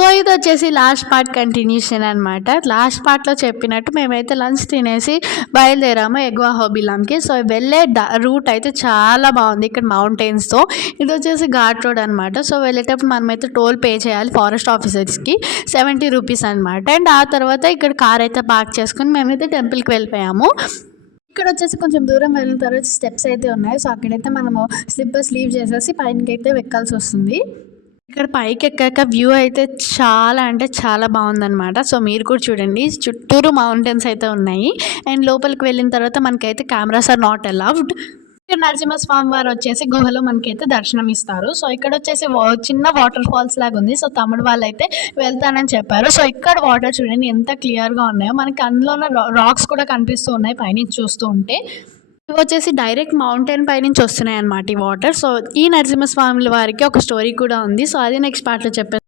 So ఇది వచ్చేసి last part continuation అనమాట లాస్ట్ పార్ట్లో చెప్పినట్టు మేమైతే లంచ్ తినేసి బయలుదేరాము ఎగ్వా హోబిలాంకి. సో వెళ్ళే రూట్ అయితే చాలా బాగుంది ఇక్కడ మౌంటైన్స్తో. ఇది వచ్చేసి ఘాట్ రోడ్ అనమాట సో వెళ్ళేటప్పుడు మనమైతే టోల్ పే చేయాలి ఫారెస్ట్ ఆఫీసర్స్కి సెవెంటీ రూపీస్ అనమాట అండ్ ఆ తర్వాత ఇక్కడ కార్ అయితే పార్క్ చేసుకుని మేమైతే టెంపుల్కి వెళ్ళిపోయాము. ఇక్కడ వచ్చేసి కొంచెం దూరం వెళ్ళిన తర్వాత స్టెప్స్ అయితే ఉన్నాయి. సో అక్కడైతే మనము స్లిప్పర్స్ లీవ్ చేసేసి పైనకి అయితే వెక్కాల్సి వస్తుంది. ఇక్కడ పైకి ఎక్కాక వ్యూ అయితే చాలా అంటే చాలా బాగుందన్నమాట. సో మీరు కూడా చూడండి. చుట్టూరు మౌంటైన్స్ అయితే ఉన్నాయి. అండ్ లోపలికి వెళ్ళిన తర్వాత మనకైతే కెమెరాస్ ఆర్ నాట్ అలౌడ్ ఇక్కడ నరసింహస్వామి వారు వచ్చేసి గుహలో మనకైతే దర్శనం ఇస్తారు. సో ఇక్కడ వచ్చేసి వా- చిన్న వాటర్ ఫాల్స్ లాగా ఉంది. సో తమ్ముడు వాళ్ళు అయితే వెళ్తానని చెప్పారు. సో ఇక్కడ వాటర్ చూడండి ఎంత క్లియర్గా ఉన్నాయో. మనకి అందులో రాక్స్ కూడా కనిపిస్తూ ఉన్నాయి పైనుంచి చూస్తూ ఉంటే. ఇవి వచ్చేసి డైరెక్ట్ మౌంటైన్ పై నుంచి వస్తున్నాయి అన్నమాట ఈ వాటర్. సో ఈ నరసింహస్వామి వారికి ఒక స్టోరీ కూడా ఉంది. సో అది నెక్స్ట్ పార్ట్లో చెప్పేస్తాను.